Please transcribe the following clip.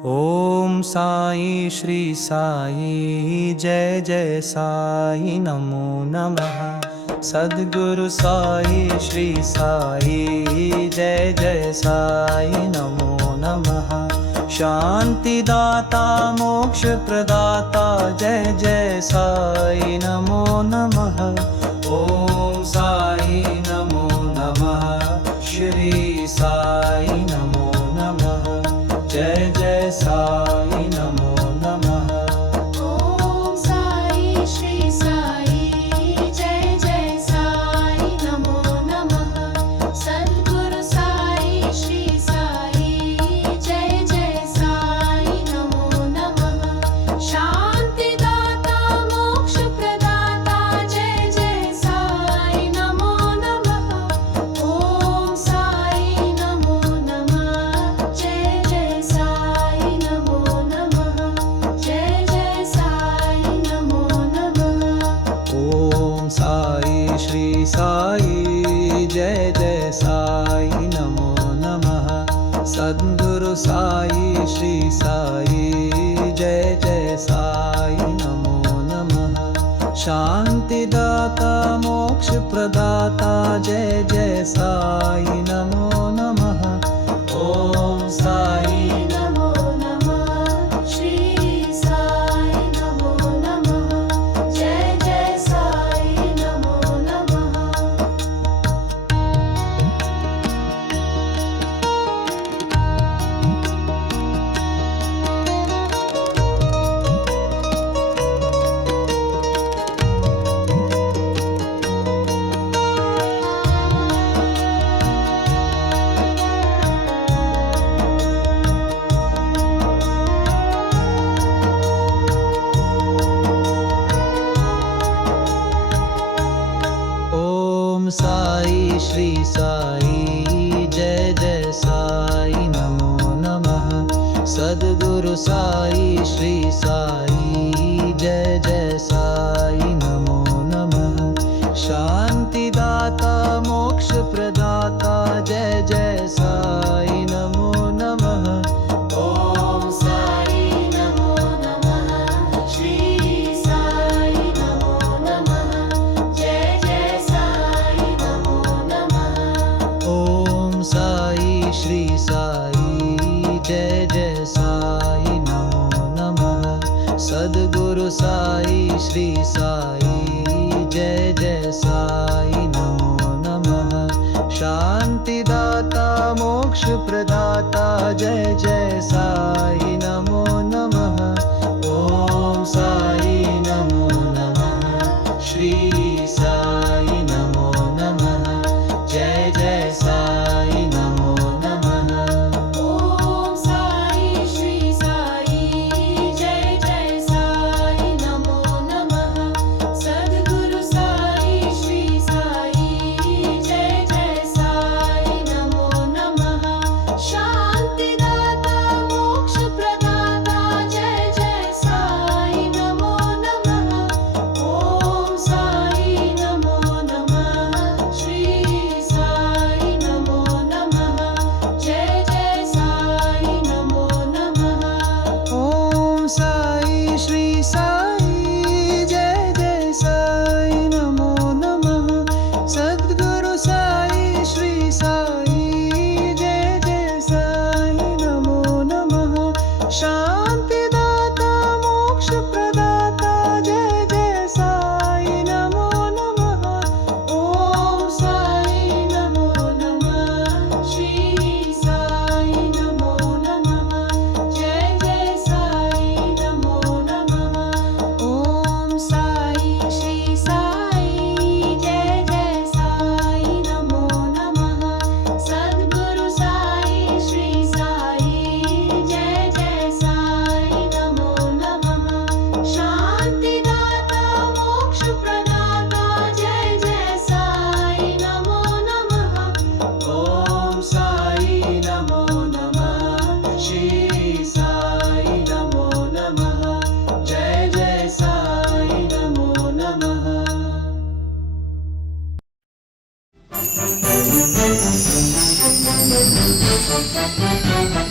ओम साई श्री साई जय जय साई नमो नमः। सद्गुरु साई श्री साई जय जय साई नमो नमः। शांति दाता मोक्ष प्रदाता जय जय साई नमो नमः। ओम साई नमो नमः। श्री साई नमो नमः। जय जय साई नमो नमः। ओम साई श्री साई जय जय साई नमो नमः। सद्गुरु साई श्री साई जय जय साई नमो नमः। शांति दाता मोक्ष प्रदाता जय जय साई नमो नमः। ओम साई नमो नमः। जय जय साई नमो नमः। जय जय साई नमो नमः। ओम साई श्री साई जय जय साई नमो नमः। सद्गुरु साई श्री साई जय जय साई नमो नमः। शांति दाता मोक्ष प्रदाता जय जय साई नमो नमः। ओम साई नमो नमः। श्री साई नमो नमः। जय जय साई नमो नमः। ओम साई श्री साई जय जय साई नमो नमः। सद्गुरु साई श्री साई जय जय साई नमो नमः। शांति दाता मोक्ष प्रदाता जय जय साई नमो नमः। ओम साई नमो नमः। श्री साई नमो नमः। जय जय साई नमो नमः। ओम साई श्री साई जय जय साई नमो नमः। सद्गुरु साई श्री साई जय जय साई नमो नमः। शांति दाता मोक्ष प्रदाता जय जय साई नमो नमः। ओम साई नमो नमः। श्री साई नमो नमः। जय जय साई नमो नमः। ओम साई श्री साई जय जय साई नमो नमः। सद्गुरु साई श्री साई जय जय साई नमो नमः। शांति दाता मोक्ष प्रदाता जय जय साई नमो नमः। ओम साई नमो नमः। श्री साई नमो नमः। जय जय साई नमो नमः। ओम साई श्री साई जय जय साई नमो नमः। सद्गुरु साई श्री साई जय जय साई नमो नमः। शांति दाता मोक्ष प्रदाता जय जय साई नमो नमः। ओम साई नमो नमः। श्री साई नमो नमः। जय जय साई नमो नमः। ओम साई श्री साई जय जय साई नमो नमः। सद्गुरु साई श्री साई जय जय साई नमो नमः। शांति दाता मोक्ष प्रदाता जय जय साई नमो नमः। ओम साई नमो नमः। श्री साई नमो नमः। जय जय साई नमो नमः। Thank you.